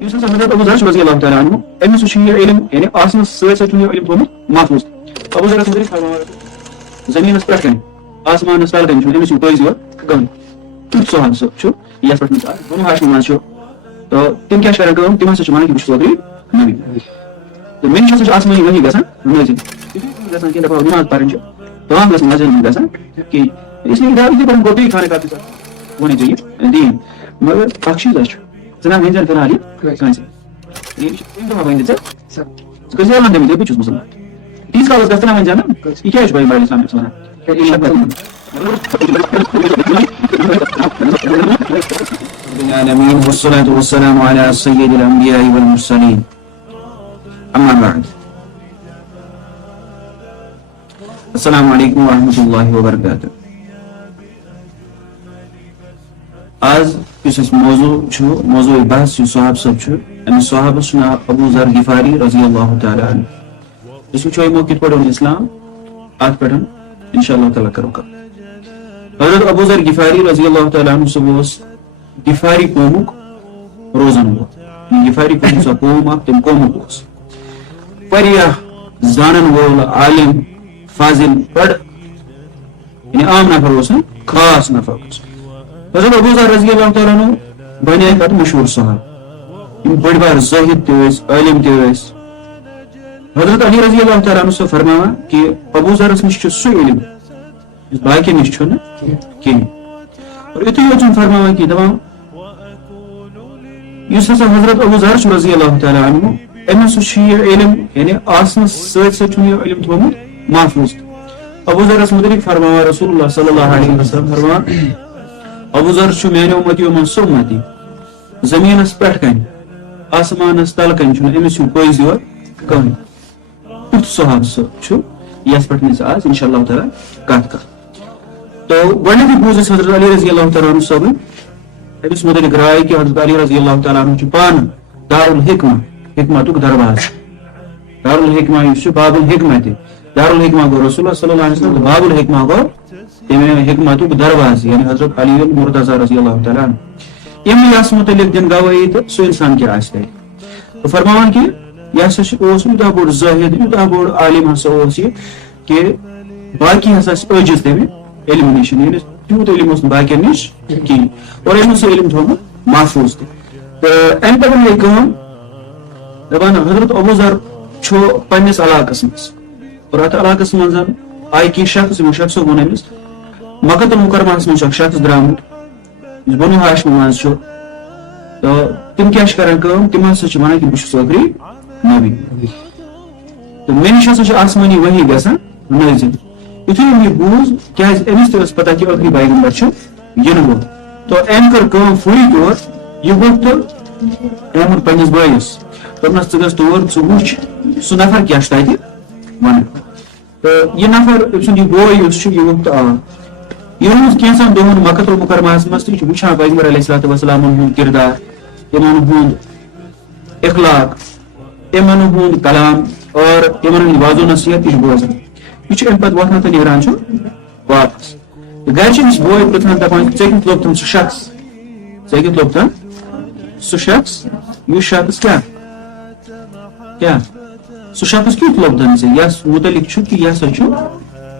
یُس ہسا حضرت ابو ذر رضی اللہ تعالیٰ عنہ أمِس چھُ یہِ علم یعنی آسنس سۭتۍ سۭتۍ چھُ یہِ علم تھوٚمُت محفوظ. ابو ذرَس مُتعلِق فرماوان زٔمیٖنَس پٮ۪ٹھ کَنہِ آسمانَس تَل کَنہِ چھُنہٕ أمِس چھُنہٕ پٔزۍ یوت کٕہٕنۍ. تیُتھ صحابہٕ سُہ چھُ یَتھ پٮ۪ٹھ بنو ہاشمی منٛز چھُ تہٕ تِم کیاہ چھِ کران کٲم تِم ہسا چھِ وَنان کہِ بہٕ چھُس سوگری نبی تہٕ مےٚ نِش ہسا چھُ آسمٲنی وحی گژھان نٲزِل گژھان کینٛہہ دَپان نماز پَرٕنۍ چھِ تمام گژھن نظر گژھان کِہیٖنۍ اس لیے یِتھٕے پٲٹھۍ گوٚو بیٚیہِ خانہ کعبہ وَنٕے ژےٚ یہِ دیٖن مگر اکھ چیٖز حظ چھُ ژٕ نہ ؤنۍ زٮ۪ن فِلحال یہِ کٲنٛسہِ تٔمۍ دۄہ ؤنۍ ژٕ ژٕ کٔرۍ اعلان تٔمِس بہٕ چھُس مُسلمان تیٖتِس کالس گژھِ ژٕ نہ ؤنۍ زٮ۪ن یہِ کیٛازِ چھُ بھائی اسلام چھُس وَنان العالمين والصلاة والسلام على سيد الأنبياء والمرسلين أما بعد السلام عليكم ورحمة الله وبركاته. آز یُس اَسہِ موضوع چھُ موضوع بحث یُس صحابہ صٲب چھُ أمِس صحابس چھُ ناو ابو ذر غفاری رضی اللہ تعالیٰ عنہ. أسۍ وٕچھو یِمو کِتھ پٲٹھۍ اوٚن اسلام اَتھ پٮ۪ٹھ انشاء اللہ تعالیٰ کرو کتھ. حضرت ابو ذر غفاری رضی اللہ تعالیٰ عنہ صٲب اوس غفاری قومُک روزن وول غفاری قوم سۄ قوم اکھ تَمہِ قومُک اوس واریاہ زانن وول عالم فاضل بڑٕ یعنی عام نفر اوس خاص نفر اوس. حضرت ابو ذر رضی اللہ تعالیٰ عنہ بنے پتہٕ مشہوٗر صحابہ یِم بٔڑۍ بار زٲہد تہِ ٲسۍ عٲلم تہِ ٲسۍ. حضرت علی رضی اللہ تعالیٰ عنہ صٲب فرماوان کہِ ابو ذرس نِش چھُ سُہ علم یُس باقین نِش چھُنہٕ کِہیٖنۍ. اور یِتُے یوت چھُنہٕ فرماوان کہِ دپان یُس ہسا حضرت ابو ذر چھُ رضی اللہ تعالیٰ عنہ أمِس چھُ یہِ علم یعنی آسنس سۭتۍ سۭتۍ چھُنہٕ یہِ علم تھوٚمُت محفوظ. ابو ذرس مُتعلِق فرماوان رسول اللہ صلی اللہ علیہ وسلم فرماوان ابو ذر چھُ میانہِ اُمتی منٛز سُہ اُمتی زٔمیٖنس پٮ۪ٹھ کَنہِ آسمانس تل کَنہِ چھُنہٕ أمِس ہیوٗ پٔزۍ یوت کٕہٕنۍ. تیُتھ صحابہٕ سُہ چھُ یتھ پٮ۪ٹھ أسۍ آز انشاء اللہ تعالیٰ کتھ کرو. تو گۄڈٕنیتھٕے بوٗز اَسہِ حضرت علی رضی اللہ تعالیٰ عنہ صٲبٕنۍ أمِس مُتعلِق راے کہِ حضرت علی رضی اللہ تعالیٰ عنہ چھُ پانہٕ دارالحکمہ حکمتُک دروازٕ. دارالحکمہ یُس چھُ باب الحکمہ تہِ دارالحکمہ گوٚو رسول اللہ صلی اللہ علیہ وسلم باب الحکمہ گوٚو تَمہِ حکمتُک دروازٕ یعنی حضرت علی المرتضیٰ رضی اللہ تعالیٰ عنہ. یِم یَس مُتعلِق دِن گوٲہی تہٕ سُہ اِنسان کیاہ آسہِ تَتہِ فرماوان کہِ یہِ ہسا اوس یوٗتاہ بوٚڑ زٲہد یوٗتاہ بوٚڑ عالم ہسا اوس یہِ کہِ باقی ہسا ٲسۍ عٲجِز تَمہِ علمہٕ نِش یعنی تیوٗت علم اوس نہٕ باقین نِش کِہینۍ اور أمۍ اوس سُہ علم تھوٚمُت محفوظ تہِ. تہٕ اَمہِ پتہٕ گٔے کٲم دپان حضرت ابو ذر چھُ پننِس علاقس منٛز اور اتھ علاقس منٛز آیہِ کینٛہہ شخص یِمو شخصو ووٚن أمِس مکۃ المکرمہس منٛز چھُ اکھ شخص درامُت یُس بنو ہاشمی منٛز چھُ تہٕ تِم کیاہ چھِ کران کٲم تِم ہسا چھِ ونان کہِ بہٕ چھُس ٲخری نبی تہٕ مےٚ نِش ہسا چھُ آسمٲنی وحی گژھان نٲزِل. یُتھُے أمۍ یہِ بوٗز کیازِ أمِس تہِ ٲس پتہ کہِ ٲخری پیغمبر چھُ یِنہٕ وول تہٕ أمۍ کٔر کٲم فوری طور یہِ ووٚتھ تہٕ أمۍ ووٚن پننِس بٲیِس دوٚپنس ژٕ گژھ تور ژٕ وٕچھ سُہ نفر کیاہ چھُ تتہِ ونان. تہٕ یہِ نفر أمۍ سُنٛد یہِ بوے یُس چھُ یہِ ووٚتھ تہٕ آو. یہِ روٗز کینٛژن دۄہن مکۃ المکرمہس منٛز تہٕ یہِ چھُ وٕچھان پیغمبر علیہ الصلوۃ والسلامن ہُنٛد کردار یِمن ہُنٛد اخلاق یِمن ہُنٛد کلام اور یِمن ہٕنٛدۍ وازو نصیحت یہِ چھُ بوزان. یہِ چھُ اَمہِ پتہٕ وۄتھان تہٕ نیران چھُ واپس. گرِ چھِ أمِس بوے پرژھان دپان ژےٚ کیُتھ لوٚبتھن سُہ شخص ژےٚ کیُتھ لوٚبتھن سُہ شخص یُس شخص کیاہ سُہ شخص کیُتھ لوٚبتھن ژےٚ یس مُتعلِق چھُ کہِ یہِ ہسا چھُ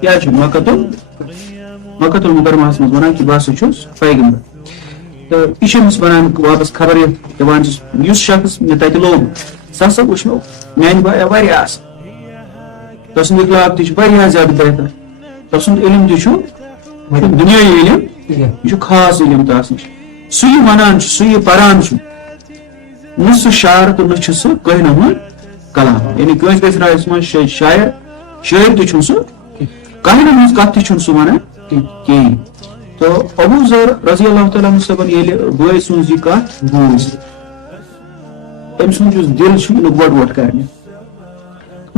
کیاہ چھُ مکۃ المکرمہس منٛز ونان کہِ بہٕ ہسا چھُس پیغمبر. تہٕ یہِ چھُ أمِس ونان واپس خبر دِوان چھُس یُس شخص مےٚ تتہِ لوٚب سُہ ہسا وٕچھ مےٚ میانہِ بایہ واریاہ اصل تس سُنٛد اخلاق تہِ چھُ واریاہ زیادٕ بہتر تس سُنٛد علم تہِ چھُ دُنیٲیی علم یہِ چھُ خاص علم تس نِش. سُہ یہِ ونان چھُ سُہ یہِ پران چھُ نہ سُہ شعر تہٕ نہ چھُ سُہ کٲہِنن ہُنٛد کلام یعنی کٲنٛسہِ گژھِ رایس منٛز شاعر تہِ چھُنہٕ سُہ کٲہِنن ہٕنٛز کتھ تہِ چھُنہٕ سُہ ونان کِہینۍ. تہٕ ابو ذر رضی اللہ تعالیٰ عنہ صٲبن ییٚلہِ بٲے سٕنٛز یہِ کتھ بوٗز أمۍ سُنٛد یُس دِل چھُ یہِ لوٚگ وۄٹ وۄٹ کرنہِ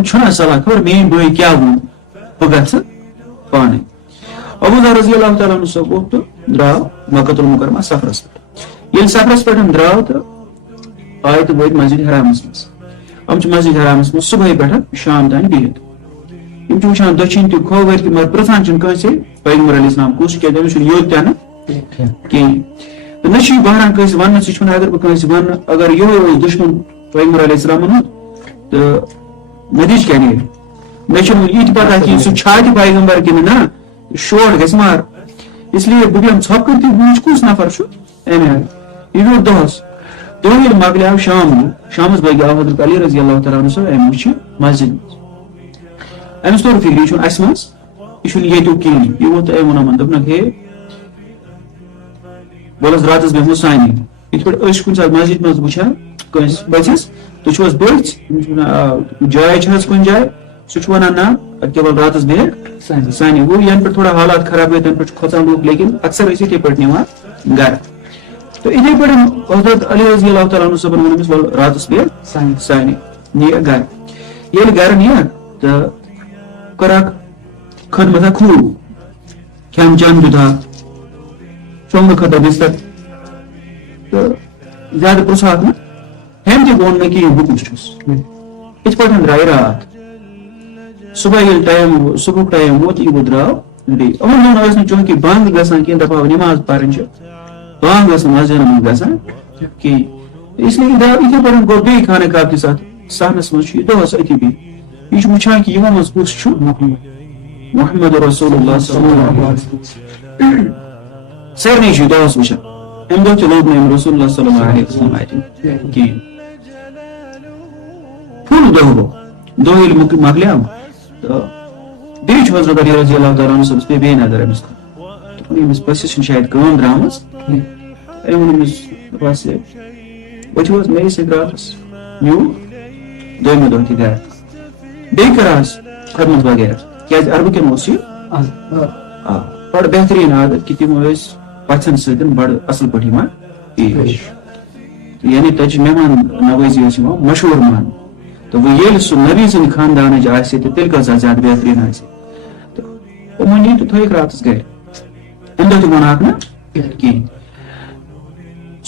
چھُنہ صلاح خبر میٲنۍ بٲے کیاہ ووٚن بہٕ گژھٕ پانے. ابو ذر رضی اللہ تعالیٰ عنہ صٲب ووٚتھ تہٕ درٛاو مکۃ المکرمہ سفرس پٮ۪ٹھ. ییٚلہِ سفرس پٮ۪ٹھ درٛاو تہٕ آیہِ تہٕ وٲتۍ مسجد حرامس منٛز. یِم چھِ مسجد حرامس منٛز صبحٲے پٮ۪ٹھ شام تام بِہِتھ. یِم چھِ وٕچھان دٔچھِنۍ تہِ کھووٕرۍ تہِ مگر پرژھان چھِنہٕ کٲنٛسے پیغمبر علیہ السلام کُس چھُ کیازِ أمِس چھُنہٕ یوت تہِ نہٕ کہین تو نہ چھ بہران کٲنٛسہِ وننہٕ سُہ چھُنہٕ اگر بہٕ کٲنٛسہِ ونہٕ اگر یہوے اوس دشمن پیغمبر علیہ السلامن ہُنٛد تہٕ نتیجہٕ کیٛاہ نیرِ مےٚ چھُنہٕ یہِ تہِ پتہ کینٛہہ سُہ چھا تہِ پیغمبر کِنہٕ نہ شور گژھِ مار اس لیے بہٕ بیٚہمہٕ ژھۄپہٕ تہِ وٕچھ کُس نفر چھُ امہِ آیہِ یہِ ووت دۄہس دۄہ ییٚلہِ مۄکلیو شامس بٲگۍ آو حضرت علی رضی اللہ تعالیٰ عنہ صٲب أمۍ وٕچھِ مسجد منٛز أمِس توٚر فِکرِ یہِ چھُنہٕ اَسہِ منٛز یہِ چھُنہٕ ییٚتیُک کِہیٖنۍ یہِ ووت تہٕ أمۍ ووٚنمَن دوٚپنکھ ہے وَلہٕ حظ راتس بیٚہمو سانے یِتھ پٲٹھۍ أسۍ کُنہِ ساتہٕ مسجد منٛز وٕچھان کٲنٛسہِ بٔچِس تُہۍ چھِو حظ بٔچ أمِس چھِ وَنان جاے چھِ حظ کُنہِ جایہِ سُہ چھُ وَنان نہ اَدٕ کیٛاہ وَلہٕ راتس بیٚہہ سانے گوٚو یَنہٕ پٮ۪ٹھ تھوڑا حالات خراب گٔے تَنہٕ پٮ۪ٹھ چھُ کھۄژان لوٗکھ لیکن اکثر ٲسۍ یِتھے پٲٹھۍ نِوان گرٕ تو یِتھے پٲٹھۍ حضرت علی رضی اللہ تعالیٰ عنہ صٲبن ووٚن أمِس وَلہٕ راتس بیٚہہ سانے نِیَکھ گرٕ ییٚلہِ گرٕ نِیَکھ تہٕ کٔرکھ خدمتا خوٗب کھٮ۪ن چٮ۪ن دیُتہکھ شۄنٛگنہٕ خٲطرٕ بِستر تہٕ زیادٕ پرٛژھہکھ نہٕ ہیٚمۍ تہِ ووٚن نہٕ کِہیٖنۍ بہٕ کُس چھُس یِتھ پٲٹھۍ درٛاے راتھ صبح ییٚلہِ ٹایم صبحُک ٹایم ووت یہِ درٛاو بیٚیہِ یِمن دۄہن ٲس نہٕ چوٗنٛکہِ بنٛد گژھان کینٛہہ دپہو نٮ۪ماز پرٕنۍ چھِ بانٛگ ٲس نہٕ مسجدن منٛز گژھان کِہیٖنۍ اس لیے یہِ درٛاو یِتھے پٲٹھۍ گوٚو بیٚیہِ خانہ کعبہ کِس اتھ صحنس منٛز چھُ یہِ دۄہس أتی بِہِتھ یہِ چھُ وٕچھان کہِ یِمو منٛز کُس چھُ محمد رسول اللہ صلی اللہ علیہ وسلم سارنٕے چھُ دۄہس وٕچھان امہِ دۄہ تہِ لوٚب نہٕ أمۍ رسول اللہ صلی اللہ علیہ وسلم اتہِ کِہیٖنۍ فُل دۄہ گوٚو دۄہ ییٚلہِ مۄکلیو تہٕ بیٚیہِ چھُ حضرت علی رضی اللہ تعالیٰ عنہ صٲبس پیٚیہِ بیٚیہِ نظر أمِس دوٚپُن أمِس پٔژھِس چھِنہٕ شاید کٲم درٛامٕژ أمۍ ووٚن أمِس دوٚپہس ہے ؤتھِو حظ مےٚ سۭتۍ راتس نیوٗ دوٚیمہِ دۄہ تہِ گرٕ بیٚیہِ کٔرہس خدمت وغیرہ کیٛازِ عربہٕ اوس یہِ آ بڑٕ بہتریٖن عادت کہِ تِم ٲسۍ پژھٮ۪ن سۭتۍ بڑٕ اصل پٲٹھۍ یِوان پیش یعنی تتچہِ مہمان نوٲزی ٲس یِوان مشہوٗر ماننہٕ تہٕ وۄنۍ ییٚلہِ سُہ نبی سٕنٛدِ خاندانٕچ آسہِ تہٕ تیٚلہِ کۭژاہ زیادٕ بہتریٖن آسہِ تہٕ یِمو نی تہٕ تھٲیِکھ راتس گرِ اَمہِ دۄہ تہِ ووٚنہکھ نہٕ کِہیٖنۍ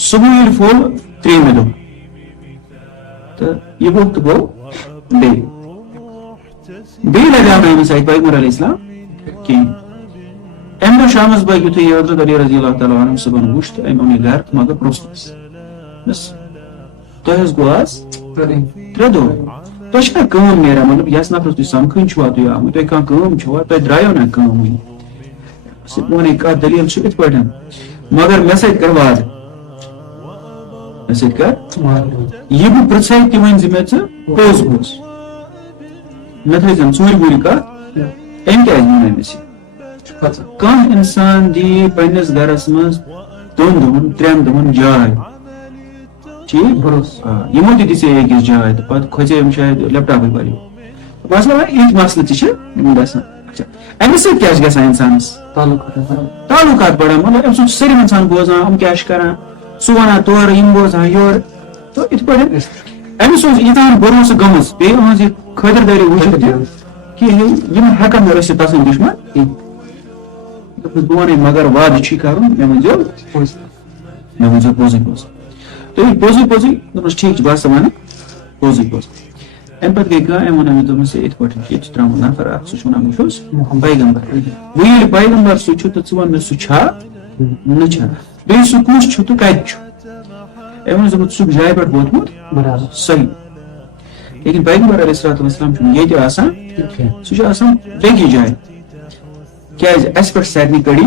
صبح ییٚلہِ پھوٚل ترٛیٚیِمہِ دۄہ تہٕ یہِ وقت گوٚو بیٚیہِ لگاو نہٕ أمِس اَتہِ پیغمبر علیہ السلام کِہیٖنۍ اَمہِ دۄہ شامس بٲگۍ یُتھُے یہِ حضرت علی رضی اللہ تعالیٰ عنہ صٲبن وُچھ تہٕ أمۍ اوٚن یہِ گرٕ تہٕ مگر پرٛژھنس بس تۄہہِ حظ گوٚو آز 3 دۄہ تۄہہِ چھا کٲم نیران مطلب یس نفرس تُہۍ سمکھٕنۍ چھِوا تُہۍ آمٕتۍ تۄہہِ کانٛہہ کٲم چھوا تۄہہِ درٛایو نا کٲم وُنہِ بہٕ ونے کتھ دٔلیٖل چھِ یِتھ پٲٹھۍ مگر مےٚ سۭتۍ کر وعدٕ مےٚ سۭتۍ کر یہِ بہٕ پرٛژھے تہِ ؤنۍ زِ مےٚ ژٕ پوٚز پوٚز مےٚ تھٲیزٮ۪ن ژوٗرِ ووٗرِ کتھ أمۍ کیٛازِ ووٚن أمِس یہِ کانٛہہ اِنسان دی پننِس گرس منٛز 2 دۄہن 3 دۄہن جاے ٹھیٖک یِمو تہِ دِژے أکِس جاے تہٕ پتہٕ کھوژے یِم شاید لیپ ٹاپٕے بدلو باسان یِتھۍ مسلہٕ تہِ چھِ گژھان أمِس سۭتۍ کیٛاہ چھُ گژھان اِنسانس تعلقات بڑان مطلب أمۍ سُنٛد چھُ سٲری اِنسان بوزان یِم کیٛاہ چھِ کران سُہ وَنان تورٕ یِم بوزان یورٕ تہٕ یِتھ پٲٹھۍ أمِس اوس ییٖژاہن بروسہٕ گٔمٕژ بیٚیہِ یِہٕنٛز یہِ خٲطردٲری وٕچھِتھ تہِ کہِ یِم ہٮ۪کن نہٕ ٲسِتھ تسٕنٛدۍ دُشمن کِہیٖنۍ دوٚپمَس بہٕ وَنے مگر وعدٕ چھُے کرُن مےٚ ؤنۍزیو پوٚزُے پوٚز تُہۍ پوٚزُے پوٚزُے دوٚپمَس ٹھیٖک چھُ بہٕ ہسا وَنہٕ پوٚزُے پوٚز اَمہِ پتہٕ گٔے کٲم أمۍ ووٚن أمِس دوٚپمَس ہے یِتھ پٲٹھۍ ییٚتہِ چھُ درٛامُت نفر اکھ سُہ چھُ وَنان بہٕ چھُس پیغمبر وۄنۍ ییٚلہِ پیغمبر سُہ چھُ تہٕ ژٕ وَن مےٚ سُہ چھا نہ چھا بیٚیہِ سُہ کُس چھُ تہٕ کتہِ چھُ أمۍ ووٚنُس دوٚپُن ژٕ چھُکھ جایہِ پٮ۪ٹھ ووتمُت صحیح لیکن پیغمبر علیہ الصلوۃ والسلام چھُنہٕ ییٚتہِ آسان سُہ چھُ آسان بیٚکہِ جایہِ کیٛازِ اَسہِ پٮ۪ٹھ سارنٕے کٔڑی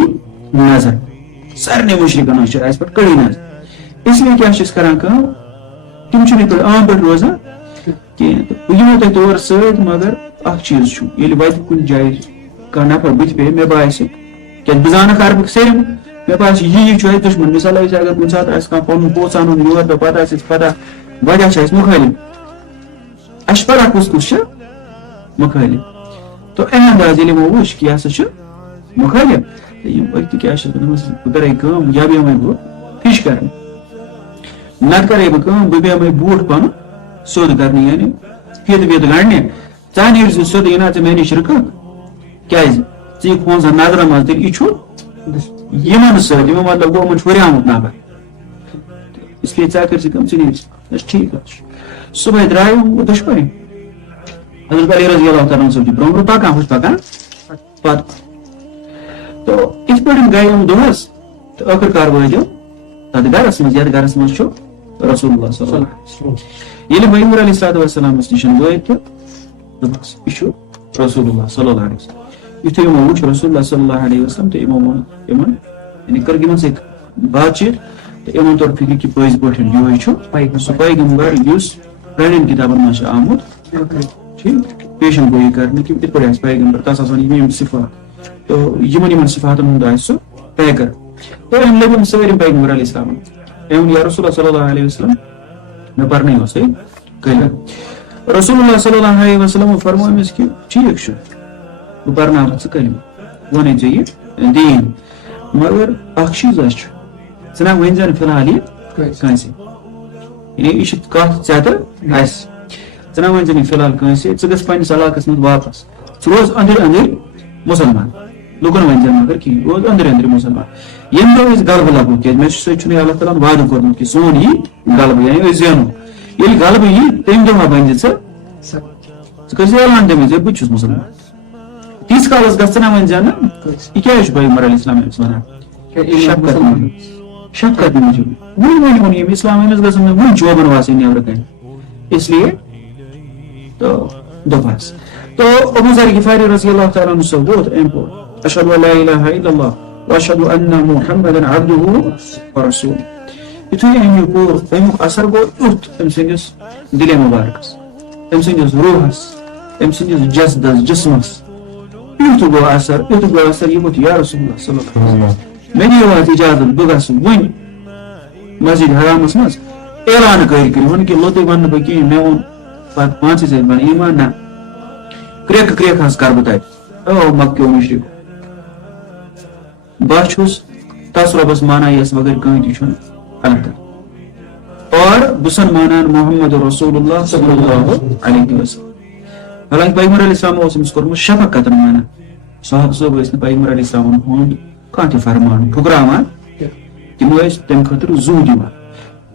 نظر سارنٕے مُشرِکن ہٕنٛز چھِ اَسہِ پٮ۪ٹھ کٔڑی نظر اس لیے کیٛاہ چھِ أسۍ کران کٲم تِم چھِنہٕ یِتھ پٲٹھۍ عام پٲٹھۍ روزان کِہیٖنۍ تہٕ بہٕ یِمو تۄہہِ تور سۭتۍ مگر اکھ چیٖز چھُ ییٚلہِ وَتہِ کُنہِ جایہِ کانٛہہ نفر بٕتھِ پیٚیہِ مےٚ باسہِ کیٛازِ بہٕ زانکھ عربٕکۍ سٲلِم مےٚ باسہِ یہِ چھُ اَسہِ دُشمن مِثال أسۍ اگر کُنہِ ساتہٕ آسہِ کانٛہہ پنُن پوٚژھ اَنُن یور تہٕ پتہٕ آسہِ اَسہِ پتہ وجہ چھِ اَسہِ مُخٲلِف اَسہِ چھِ پتہ کُس کُس چھُ مُخٲلِف تہٕ اَمہِ انداز ییٚلہِ یِمو وٕچھ کہِ یہِ ہسا چھُ مُخٲلِف تہٕ یِم ؤتھۍ تہٕ کیٛاہ چھِ بہٕ کرے کٲم یا بیٚہمے بہٕ فِش کرنہِ نتہٕ کرے بہٕ کٲم بہٕ بیٚہمے بوٗٹھ پنُن سیوٚد کرنہِ یعنی فیٖتہٕ ویٖتہٕ گنڈنہِ ژٕ نیرِ زِ سیوٚد یہِ نا ژٕ مےٚ نِش رُککھ کیٛازِ ژٕ یِکھ پانٛژن نظرن منٛز تیٚلہِ یہِ چھُ یِمن سۭتۍ یِمو مطلب گوٚو یِمن چھُ ہُریومُت نفر اس لیے ژٕ کٔرۍ زِ کٲم ژٕ نیرِ بس ٹھیٖک حظ چھُ صبحٲے درٛایو دۄشوے حضرت علی رضی اللہ تعالیٰ صٲب چھِ برونٛہہ برونٛہہ پکان ہُہ چھُ پکان پتہٕ تو یِتھ پٲٹھۍ گٔے یِم دۄہس تو آخر کار وٲتِو تَتھ گرس منٛز یتھ گرس منٛز چھُ رسول اللہ صلی اللہ علیہ وسلم. ییٚلہِ پیغمبر علیہ الصلوۃ والسلامَس نِش وٲتۍ تہٕ دوٚپُکھ یہِ چھُ رسول اللہ صلی اللہ علیہ وسلم. یِتھُے یِمو وٕچھ رسول اللہ صلی اللہ علیہ وسلم تہٕ یِمو ووٚن یِمن یعنی کٔرٕکھ یِمن سۭتۍ بات چیٖت تہٕ یِمن توٚر فِکرِ کہِ پٔزۍ پٲٹھۍ یِہوے چھُ سُہ پیغمبر یُس پرانٮ۪ن کِتابن منٛز چھُ آمُت ٹھیٖک پیشن گویی کرنہٕ کہِ یِتھ پٲٹھۍ آسہِ پیغمبر تس آسان یِم صفات تہٕ یِمن صفاتن ہُنٛد آسہِ سُہ پیکر. تہٕ أمۍ لٔگۍ سٲری پیغمبر علیہ السلامن. أمۍ ووٚن یا رسول اللہ صلی اللہ علیہ وسلم مےٚ پرنٲیوس تُہۍ کلمہ. رسول اللہ صلی اللہ علیہ وسلم فرموو أمِس کہِ ٹھیٖک چھُ بہٕ پرناوٕ ژٕ کلمہ وَنٕے ژےٚ یہِ دیٖن مگر اکھ چیٖزا چھُ ژٕ نہ ؤنۍ زن فِلحال یہِ کٲنٛسہِ یعنی یہِ چھِ کتھ ژےٚ تہٕ اَسہِ ژٕ نہ ؤنۍ زن یہِ فِلحال کٲنٛسہِ ژٕ گژھ پننِس علاقس منٛز واپس ژٕ روز أنٛدرۍ أنٛدرۍ مُسلمان لُکن ؤنۍ زن مگر کِہیٖنۍ روز أنٛدرۍ أنٛدرۍ مُسلمان. ییٚمہِ دۄہ أسۍ غلبہٕ لبو کیازِ مےٚ سۭتۍ چھُنہٕ اللہ تعالیٰ ہن وعدٕ کوٚرمُت کہِ سون یی غلبہٕ یعنی أسۍ زینو ییٚلہِ غلبہٕ یی تمہِ دۄہ بنہِ ژٕ کٔرۍ زِ اعلان تٔمِس زِ بہٕ چھُس مُسلمان. تیٖتِس کالس گژھ ژٕ نہ ؤنۍ زن یہِ کیازِ چھُ پیغمبر علیہ السلام أمِس ونان شفقت موٗجوٗب وُنہِ ووٚن ییٚمہِ اسلام أمِس گژھن نہٕ وُنہِ جوبن واسٕنۍ نیبرٕ کنہِ اسلیے تہٕ دوٚپہس تہٕ ابو ذر غفاری رضی اللہ تعالیٰ عنہ صٲب ووت أمۍ پوٚر اشہدُ ان لا الہ الا اللہ واشہدُ ان محمدا عبدہ ورسولہ. یِتھُے أمۍ یہِ پوٚر امیُک اثر گوٚو یُتھ أمۍ سٕنٛدِس دِلے مُبارکس أمۍ سٕنٛدِس روحس أمۍ سٕنٛدِس جسدس جسمس یُتھ گوٚو اثر یہِ ووٚتھ یا رسول اللہ صلی اللہ علیہ وسلم مےٚ دِیِو حظ اِجازت بہٕ گژھٕ وُنۍ مسجد حرامس منٛز اعلان کٔرِتھ وۄنۍ کہِ لوٚتُے ونہٕ نہٕ بہٕ کِہیٖنۍ مےٚ ووٚن پتہٕ پانسٕے سۭتۍ بنہِ ایمان نہ کرٛیکہٕ کرٛیکہٕ حظ کرٕ بہٕ تتہِ او مکیو مُشرِکو بہٕ چھُس تس رۄبس مانان یس بغٲر کٕہٕنۍ تہِ چھُنہٕ اللہ تعالیٰ اور بہٕ چھُسن مانان محمد رسول اللہ صلی اللہ علیہ وسلم. حالانکہِ پیغمبر علیہ السلام اوس أمِس کوٚرمُت شفقتن مانان صحابہٕ صٲب ٲسۍ نہٕ پیغمبر علیہ السلامن ہُنٛد کانٛہہ تہِ فرمان ٹھُکراوان تِم ٲسۍ تمہِ خٲطرٕ زوٗ دِوان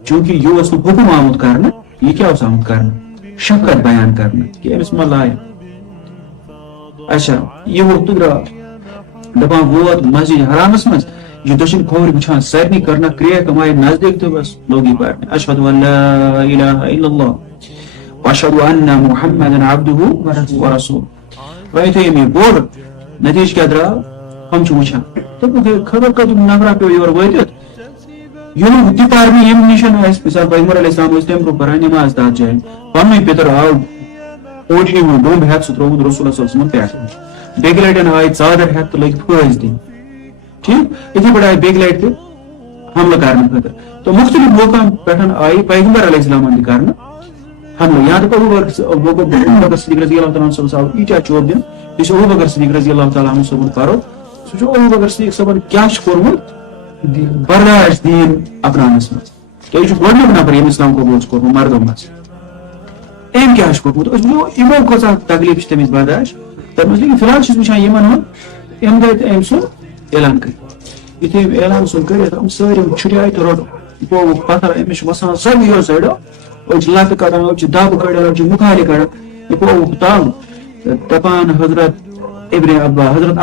چوٗنٛکہِ یہِ اوس نہٕ حُکُم آمُت کرنہٕ یہِ کیاہ اوس آمُت کرنہٕ شفقت بیان کرنہٕ کہِ أمِس ما لایہِ. اچھا یہِ ووٚتھ تہٕ درٛاو دپان ووت مسجد حرامس منٛز یہِ دٔچھِنۍ کھوورِ وٕچھان سارنٕے کرنکھ کرٛیک یِم آیہِ نزدیٖک تہٕ بس لوگ یہِ پرنہِ اشہدُ ان لا الہ الا اللہ واشہدُ ان محمدا عبدہ ورسولہ. وۄنۍ یِتھُے أمۍ یہِ پوٚر نتیٖجہٕ کیاہ درٛاو ہم چھِ وٕچھان دوٚپُکھ خبر کتیُک نفرا پیٚو یور وٲتِتھ یِم تہِ پرنہِ ییٚمہِ نِش اَسہِ مثال پیغمبر علیہ السلام ٲسۍ تمہِ برونٛہہ پران نٮ۪ماز تتھ جایہِ پننُے پیٚتٕر آو اوٹنی ہُنٛد ڈوٚمب ہٮ۪تھ سُہ تروومُت رسول اللہ صلی اللہ علیہ وسلم پٮ۪ٹھ بیٚکہِ لٹہِ آیہِ ژادر ہٮ۪تھ تہٕ لٔگۍ پھٲسۍ دِنۍ ٹھیٖک یِتھٕے پٲٹھۍ آیہِ بیٚکہِ لٹہِ تہِ حملہٕ کرنہٕ خٲطرٕ تہٕ مُختٔلِف موقعن پٮ۪ٹھ آیہِ پیغمبر علیہ السلامن تہِ کرنہٕ حملہٕ یہاں تک ابو بکر صدیق رضی اللہ تعالیٰ صٲبس آو ییٖتیاہ چوب دِنہٕ یُس ابو بکر صدیق رضی اللہ تعالیٰ صٲبُن پرو سُہ چھُ ابو بکر صدیق صٲبن کیاہ چھُ کوٚرمُت برداشت دیٖن اپناونس منٛز کیازِ یہِ چھُ گۄڈٕنیُک نفر ییٚمۍ اسلام قبوٗل چھُ کوٚرمُت مردو منٛز أمۍ کیاہ چھُ کوٚرمُت أسۍ وٕچھو یِمو کۭژاہ تکلیٖف چھِ تٔمِس برداشت تتھ منٛز لیکن فِلحال چھُس وٕچھان یِمن ہُنٛد أمۍ گٔے أمۍ سُنٛد اعلان کٔرِتھ یِتھُے أمۍ اعلان سُنٛد کٔرِتھ یِم سٲری چھُٹیاے تہٕ روٚٹ پووُکھ پتھر أمِس چھُ وسان سٲرِیو سایڈو أڑۍ چھِ لتہٕ کڑان أڑۍ چھِ دب کڑان أڑۍ چھِ مُکھالہِ کڑان یہِ پووُکھ تل تہٕ دپان حضرت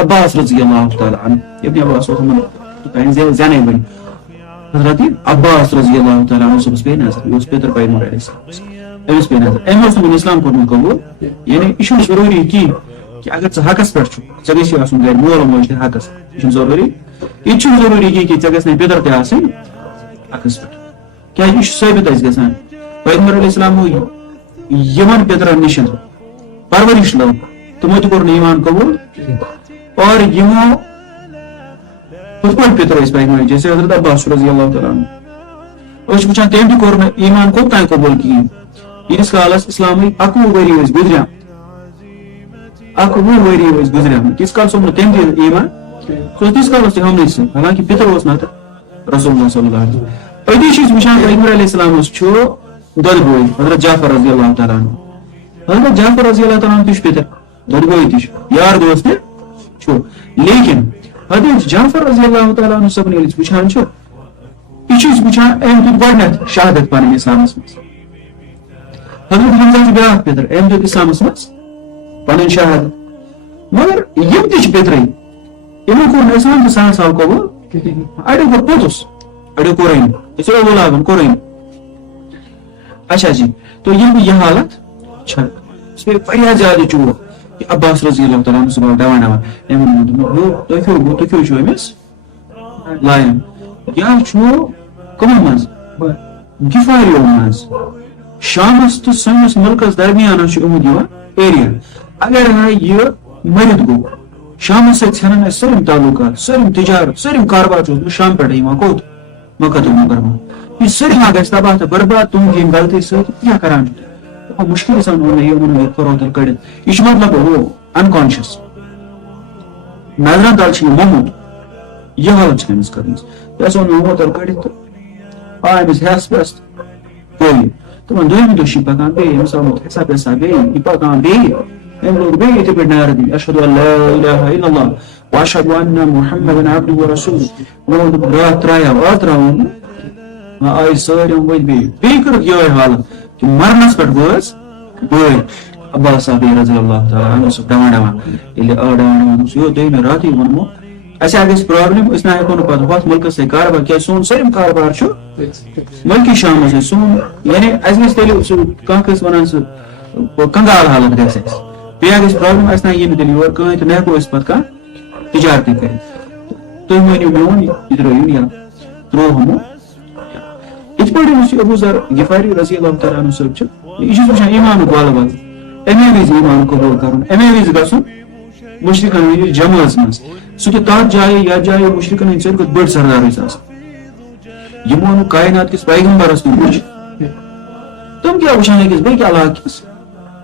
عباس رضی اللہ تعالیٰ عنہ ابن عباس اوس یِمن زینے بٔنۍ حضرت عباس رضی اللہ تعالیٰ عنہ صٲبس پیٚیہِ نظر یہِ اوس پیٚتٕر پیغمبر علیہ السلام أمِس پیٚیہِ نظر أمۍ اوس نہٕ وُنہِ اسلام کوٚرمُت قبوٗل یعنی یہِ چھُنہٕ ضروٗری کینٛہہ کہِ اگر ژٕ حقس پٮ۪ٹھ چھُکھ ژےٚ گژھی آسُن گرِ مول موج تہِ حقس یہِ چھُنہٕ ضروٗری یہِ چھُنہٕ ضروٗری کینٛہہ کہِ ژےٚ گژھنَے پیٚتٕر تہِ آسٕنۍ حقس پٮ۪ٹھ کیازِ یہِ چھُ ثٲبت اَسہِ گژھان پیغمبر علیہ السلام یِمن پیٚترن نِش پرورِش لٔب تِمو تہِ کوٚر نہٕ ایمان قبوٗل اور یِمو ہُتھ پٲٹھۍ پیٚتٕر ٲسۍ پیغمبر جیسے حضرت عباس رضی اللہ تعالیٰ عنہ أسۍ چھِ وٕچھان تٔمۍ تہِ کوٚر نہٕ ایمان کوٚتام قبوٗل کِہیٖنۍ ییٖتِس کالس اسلامٕکۍ 11 ؤری ٲسۍ گُزریمٕتۍ 11 ؤری ٲسۍ گُزریمٕتۍ تیٖتِس کالس اوٚن نہٕ تٔمۍ تہِ ایمان سُہ اوس تیٖتِس کالس تہِ حملٕے سۭتۍ حالانکہِ پیٚتٕر اوس نتہٕ رسول اللہ صلی اللہ علیہ وسلم. أتی چھِ أسۍ وٕچھان پیغمبر علیہ السلامس چھُ دۄدٕ بوے حضرت جعفر رضی اللہ تعالیٰ عنہ حضرت جعفر رضی اللہ تعالیٰ عنہ تہِ چھُ پیٚتٕر دۄدٕ بوے تہِ چھُ یار دوست تہِ چھُ لیکن حضرت جعفر رضی اللہ تعالیٰ عنہ صٲبن ییٚلہِ أسۍ وٕچھان چھِ یہِ چھِ أسۍ وٕچھان أمۍ دیُت گۄڈٕنیتھ شہادت پنٕنۍ اسلامس منٛز حضرت حمزہ چھُ بیاکھ پیٚتٕر أمۍ دیُت اسلامس منٛز پنٕنۍ شہادت مگر یِم تہِ چھِ پیٚترٕے یِمو کوٚر نہٕ اسلام تہِ سہل سہل قبوٗل اڑیو گو پوتس اڑیو کورین ژےٚ اوٚوُ لاگُن کورین. اچھا جی تو یہ حالت چھا اس پہ واریاہ زیادٕ چوب کہ عباس رضی اللہ تعالیٰ عنہ صبح ڈوان تُہۍ کیٛاہ چھُو أمِس لایان یا چھُ کٕمن منٛز غِفاریو منٛز شامس تہٕ سٲنِس مُلکس درمیان چھُ یِہُنٛد یِوان ایریا. اگر یہ مٔرِتھ گوٚو شامس سۭتۍ ژھٮ۪نن اَسہِ سٲلِم تعلقات سٲلِم تجارت سٲلِم کاربار چھُ اوسمُت شام پٮ۪ٹھٕے یِوان کوٚت مکہ تہٕ مکرمہ. یہ سٲلِم گژھِ تباہ تہٕ برباد تُہنٛدِ ییٚمہِ غلطی سۭتۍ کیٛاہ کران چھُ مُشکل سان ووٚن مےٚ یِمن فروغ کٔڑِتھ. یہ چھُ مطلب ہُہ انکانشیس نظرن تل چھُ یہِ موٚمُت یہِ حالت چھِ أمِس کٔرمٕژ. یہِ ہسا اوٚن مےٚ ہوٹل کٔڑِتھ تہٕ آو أمِس ہٮ۪س وٮ۪س گوٚو تِمن دوٚیمہِ دۄہ چھِ یہِ پکان بیٚیہِ أمِس آمُت حِساب وِساب بیٚیہِ یہِ پکان بیٚیہِ أمۍ لوگ بیٚیہِ یِتھٕے پٲٹھۍ نعرٕ دِنۍ اشہدُ ان لا اِلٰہَ اِلَّا اللٰہ واشہدُ انَّ محمدًا عبدُهُ وَرَسُولُهُ. ووٚن راتھ ترٛایاو آز ترٛاوُن آیہِ سٲلِم ؤتھۍ بیٚیہِ کٔرٕکھ یِہوے حالت کہِ مرنس پٮ۪ٹھ وٲژ بٲے عباس صاحب رضی اللہ تعالیٰ عنہ صُبح ڈوان ییٚلہِ آو ڈوان دوٚپُس یہِ تۄہہِ مےٚ راتھٕے ووٚنمو اَسہِ اگر گژھِ پرابلم أسۍ نہ ہٮ۪کو نہٕ پتہٕ ہۄتھ مُلکس سۭتۍ کاربار کیٛازِ سون سٲلِم کاربار چھُ ملکی شامس سۭتۍ سون یعنی اَسہِ گژھِ تیٚلہِ سُہ کانٛہہ کٲنٛسہِ وَنان سُہ کنگال حالت گژھِ اَسہِ بیٚیہِ اگر گژھِ پرابلم اَسہِ نہ یی نہٕ تیٚلہِ یور کٕہٕنۍ تہٕ نہ ہٮ۪کو أسۍ پتہٕ کانٛہہ تجارتٕے کٔرِتھ. تُہۍ مٲنِو میون یہِ ترٲیِو یا ترٛووُم یِتھ پٲٹھۍ یُس یہِ ابوٗ ذر غِفاری رضی اللہ تعالیٰ عنہ صٲب چھُ یہِ چھُس وٕچھان ایمانُک ولہٕ ولہٕ اَمے وِزِ ایمان قبوٗل کرُن اَمے وِزِ گژھُن مُشرِکن ہٕنٛدِس جمٲژ منٛز سُہ تہِ تتھ جایہِ یتھ جایہِ مُشرِکن ہٕنٛدۍ ساروی کھۄتہٕ بٔڑۍ سردار ٲسۍ آسان یِمو نہٕ کاینات کِس پیغمبرس تہِ وٕچھ تِم کیٛاہ وٕچھان أکِس بیٚکہِ علاقہٕ کِس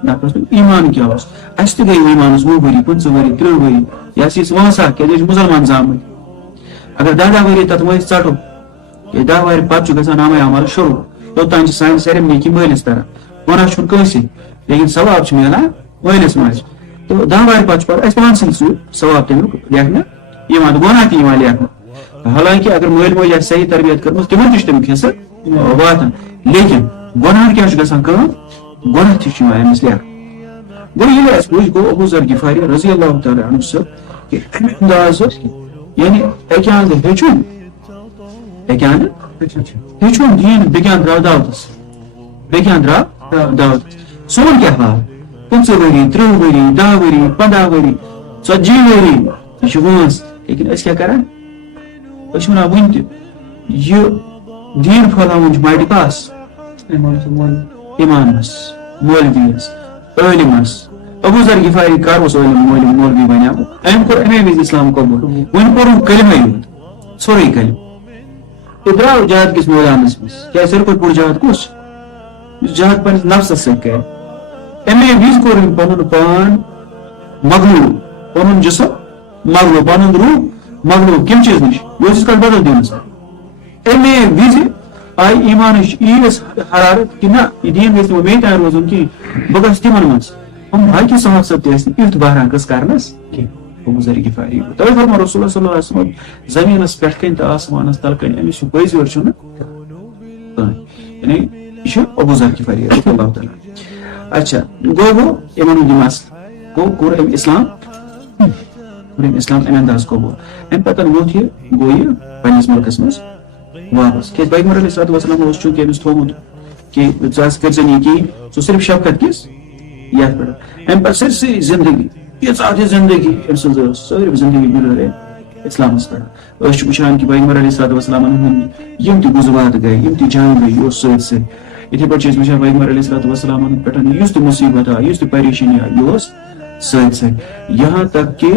نفرس ایمان کیٛاہ اوس. اَسہِ تہِ گٔے ایمانس 20 ؤری 15 ؤری 30 ؤری یہِ ہسا ٲسۍ وٲنٛسا کیٛازِ أسۍ چھِ مُسلمان زامٕتۍ. اگر 10 ؤری تتھ وٲنٛسہِ ژٹو کیٛازِ 10 ؤری پتہٕ چھُ گژھان نامے عمل شروع توٚتام چھِ سانہِ سیرمنی کہِ مٲلِس تران گۄناہ چھُنہٕ کٲنٛسے لیکن ثواب چھُ مِلان مٲلِس ماجہِ تہٕ 10 ؤری پتہٕ چھُ پتہٕ اَسہِ پانسٕے سُہ ثواب تمیُک لیکھنہٕ یِوان تہٕ گۄناہ تہِ یِوان لیکھنہٕ. حالانکہِ اگر مٲلۍ مٲجۍ آسہِ صحیح تربیت کٔرمٕژ تِمن تہِ چھُ تمیُک حِصہٕ واتان لیکن گۄناہن کیٛاہ چھُ گژھان کٲم گۄناہ تہِ چھُ یِوان أمِس لیکھنہٕ. گوٚو ییٚلہِ اَسہِ وٕچھ گوٚو ابوٗ ذر غِفاری رضی اللہ تعالیٰ عنہ صٲب کہِ اَمہِ انداز یعنی اَکہِ اندٕ ہیٚچھُن اَکہِ اندٕ ہیٚچھُن دیٖن بیٚکہِ اندٕ درٛاو دعوتس بیٚکہِ اندٕ درٛاو دعوتس. سون کیٛاہ حال 15 ؤری 30 ؤری 10 ؤری 15 ؤری 40 ؤری یہِ چھُ وٲنٛس لیکن أسۍ کیٛاہ کران أسۍ چھِ وَنان وُنہِ تہِ یہِ دیٖن پھٲلاوُن چھُ ماٹہِ پاس اِمامس مولوِیس عٲلمس. ابوٗ ذر غِفاری کر اوس عٲلم مولوی بنیومُت أمۍ کوٚر اَمے وِزِ اِسلام قبوٗل وۄنۍ پوٚرُن کلمے یوت سورُے کلمہٕ یہِ درٛاو جہاد کِس مٲدانس منٛز کیٛازِ ساروی کھۄتہٕ بوٚڑ جہاد کُس یُس جہاد پننِس نفسس سۭتۍ کرِ. اَمے وِزِ کوٚر أمۍ پنُن پان مغلوٗب پنُن جسم مغلوٗب پنُن روح مغلوٗب کمہِ چیٖز نِش یہِ اوس یِتھ کٔنۍ بدل دیٖنس پٮ۪ٹھ. اَمے وِزِ آیہِ ایٖمانٕچ ییٖژ حرارت کہِ نہ یہِ دیٖن گژھِ نہٕ مےٚ تانۍ روزُن کِہینۍ بہٕ گژھٕ تِمن منٛز یِم باقٕے صحابہٕ صٲب تہِ ٲسۍ نہٕ یُتھ بہران قٕصہٕ کرنس کینٛہہ. ابوٗ ذر غِفاری توے فرموو رسول صلی اللہ علیہ وسلم زٔمیٖنس پٮ۪ٹھ کَنۍ تہٕ آسمانس تل کَنۍ أمِس چھُ پٔزۍ یورٕ چھُنہٕ کٕہٕنۍ یعنی یہِ چھُ ابوٗ ذر غِفاری رضی اللہ تعالیٰ. اچھا گوٚو یِمن ہُنٛد یہِ مسلہٕ گوٚو کوٚر أمۍ اسلام اَمہِ انداز قبوٗل. اَمہِ پتہٕ ووت یہِ گوٚو یہِ پننِس مُلکس منٛز واپس کیٛازِ پیغمبر علیہ الصلوۃ والسلام اوس چوٗنٛکہِ أمِس تھوٚومُت کہِ ژٕ ہسا کٔرزِ نہٕ یہِ کِہینۍ سُہ صرف شفقت کِس یتھ پٮ۪ٹھ. اَمہِ پتہٕ سٲرسٕے زندگی ییٖژاہ تہِ زندگی أمۍ سٕنٛز ٲس سٲرٕے زندگی گُزٲرے اسلامس پٮ۪ٹھ. أسۍ چھِ وٕچھان کہِ پیغمبر علیہ الصلوۃ والسلامن ہٕنٛدۍ یِم تہِ گُزوات گٔے یِم تہِ جان گٔے یہِ اوس سۭتۍ سۭتۍ. یِتھٕے پٲٹھۍ چھِ أسۍ وٕچھان پیغمبر علیہ الصلوۃ والسلامن پٮ۪ٹھ یُس تہِ مُصیبت آو یُس تہِ پریشٲنی آیہِ یہِ اوس سۭتۍ سۭتۍ یہاں تک کہ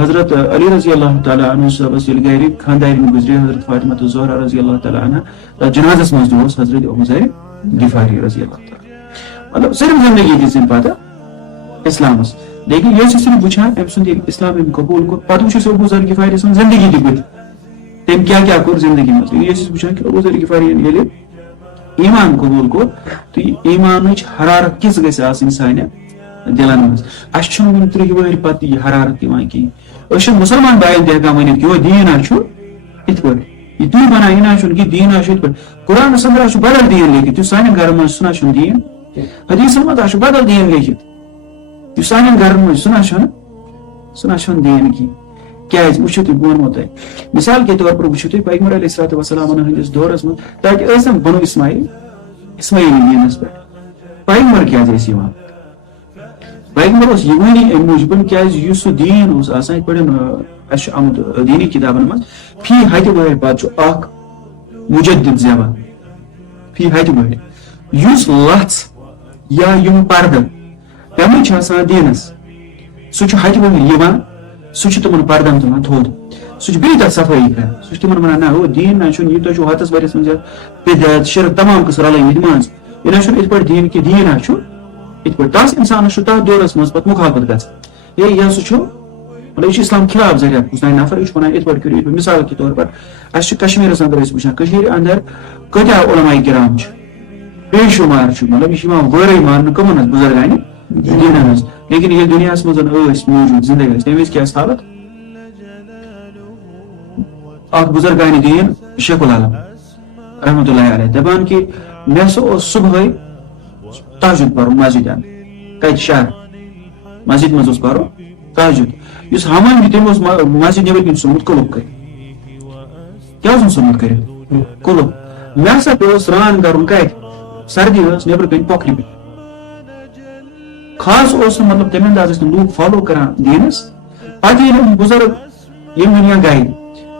حضرت علی رضی اللہ تعالیٰ عنہ صٲبس ییٚلہِ گرِ خاندارٮ۪ن گُزرے حضرت فاطمہ تہٕ زہرا رضی اللہ تعالیٰ عنہ تتھ جنازس منٛز تہِ اوس حضرت ابوٗ ذر غِفاری رضی اللہ تعالیٰ مطلب صرف زندگی دِژ أمۍ پتہٕ اسلامس. لیکن یہِ ٲسۍ أسۍ صرف وٕچھان أمۍ سُنٛد ییٚلہِ اسلام أمۍ قبوٗل کوٚر پتہٕ وٕچھ أسۍ ابوٗ ذر غِفاری سٕنٛز زندگی تہِ کۭژ تٔمۍ کیٛاہ کیٛاہ کوٚر زندگی منٛز. یہِ ٲسۍ أسۍ وٕچھان کہِ ابوٗ ذر غِفارین ییٚلہِ ایٖمان قبوٗل کوٚر تہٕ ایٖمانٕچ حرارت کِژھ گژھِ آسٕنۍ سانہِ دِلن منٛز. اَسہِ چھُنہٕ وُنہِ 30 ؤہرۍ پتہٕ یہِ حرارت یِوان کِہینۍ. أسۍ چھِنہٕ مُسلمان بایَن تہِ ہٮ۪کان ؤنِتھ کہِ دیٖن ہا چھُ یِتھ پٲٹھۍ یہِ تُہۍ وَنان یہِ نہ چھُنہٕ کہِ دیٖن ہا چھُ یِتھ پٲٹھۍ. قرآنس انٛدر چھُ بدل دیٖن لیکھِتھ یُس سانٮ۪ن گرن منٛز سُہ نہ چھُنہٕ دیٖن. حدیٖثن منٛز چھُ بدل دیٖن لیکھِتھ یُس سانٮ۪ن گرن منٛز سُہ نہ چھُنہٕ دیٖن کِہینۍ. کیٛازِ وٕچھِو تُہۍ بہٕ وَنمو تۄہہِ مِثال کے طور پر وٕچھِو تُہۍ پیغمبر علیہ الصلوۃ والسلام ہٕنٛدِس دورس منٛز تَتہِ ٲسۍ نہٕ بنو اسماعیلی دینس پٮ۪ٹھ پیغمبر کیٛازِ ٲسۍ یِوان پیغمبر اوس یِوانٕے اَمہِ موٗجوٗب کیٛازِ یُس سُہ دیٖن اوس آسان یِتھ پٲٹھۍ اَسہِ چھُ آمُت دیٖنی کِتابن منٛز فی ہتہِ وٲحِد پتہٕ چھُ اکھ مُجدد زیبان فی ہتہِ وٲحِد یُس لژھ یا یِم پردٕ پیمٕتۍ چھِ آسان دیٖنس سُہ چھُ ہتہِ وٲحِد یِوان سُہ چھُ تِمن پردن تُلان تھوٚد سُہ چھُ بیٚیہِ تتھ صفٲیی کران سُہ چھُ تِمن ونان نہ ہُہ دیٖن نہ چھُنہٕ یہِ تۄہہِ چھُو ہتس ؤرِیس منٛز بدعت شرک تمام قٕصہٕ رلٲومٕتۍ منٛز یہِ نہ چھُنہٕ یِتھ پٲٹھۍ دیٖن کہِ دیٖن ہا چھُ یِتھ پٲٹھۍ تس انسانس چھُ تتھ دورس منٛز پتہٕ مُخالفت گژھان ہے یہِ ہسا چھُ مطلب یہِ چھُ اسلام خلاف ذٔریعہٕ کُنہِ نفر یہِ چھُ ونان یِتھ پٲٹھۍ کٔرِو یِتھ پٲٹھۍ مثال کے طور پر اَسہِ چھُ کشمیٖرس انٛدر أسۍ وٕچھان کٔشیٖرِ انٛدر کۭتیاہ علماء کرام چھِ بے شُمار چھُ مطلب یہِ چھُ یِوان وٲرٕے ماننہٕ کٕمن ہٕنٛز بُزرگانہِ دیٖنن ہٕنٛز لیکن ییٚلہِ دُنیاہس منٛز ٲسۍ موٗجوٗد زندگی ٲسۍ تمہِ وِزِ کیٛاہ ٲس حالت اکھ بُزرگانہِ دیٖن شیخ العالم رحمتہ اللہ علیہ دپان کہِ مےٚ ہسا اوس صبحٲے تہجُد پرُن مسجدِ انٛدر کتہِ شہر مسجد منٛز اوس پرُن تہجُد یُس حمام چھُ تٔمۍ اوس مسجد نیبرۍ کِنۍ ژھُنمُت قُلُف کٔرِتھ کیٛاہ اوسُن ژھُنمُت کٔرِتھ قُلُف مےٚ ہسا پیوٚو سرٛان کرُن کتہِ سردی ٲس نیبرٕ کَنۍ پۄکھرِ پٮ۪ٹھ خاص اوس نہٕ مطلب تمہِ انداز ٲسۍ نہٕ لوٗکھ فالو کران دیٖنس پتہٕ ییٚلہِ یِم بُزرگ یِم دُنیا گٔے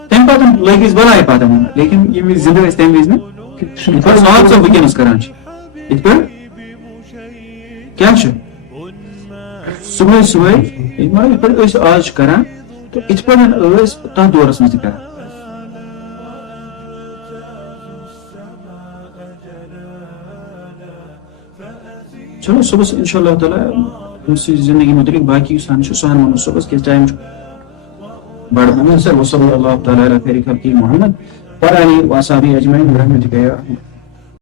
تمہِ پتہٕ لٔگۍ أسۍ بلاے پتہٕ وَنان لیکن ییٚمہِ وِزِ زندٕ ٲسۍ تمہِ وِزِ نہٕ یِتھ پٲٹھۍ صاحب صٲب وٕنکیٚنس کران چھِ یِتھ پٲٹھۍ کیٛاہ چھُ صبحٲے صبحٲے مطلب یِتھ پٲٹھۍ أسۍ آز چھِ کران تہٕ یِتھ پٲٹھۍ ٲسۍ تتھ دورس منٛز تہِ کران چلو صبحس انشاء اللہ تعالیٰ أمۍ سٕنٛز زندگی متعلق باقی یُس ہن چھُ سُہ ہن وَنو صبحس کیٛازِ ٹایم چھُ بڑٕ مۄختصر وصلی اللہ تعالیٰ علی خیر خلقہ محمد وعلی آلہ وصحبہ اجمعین برحمتک یا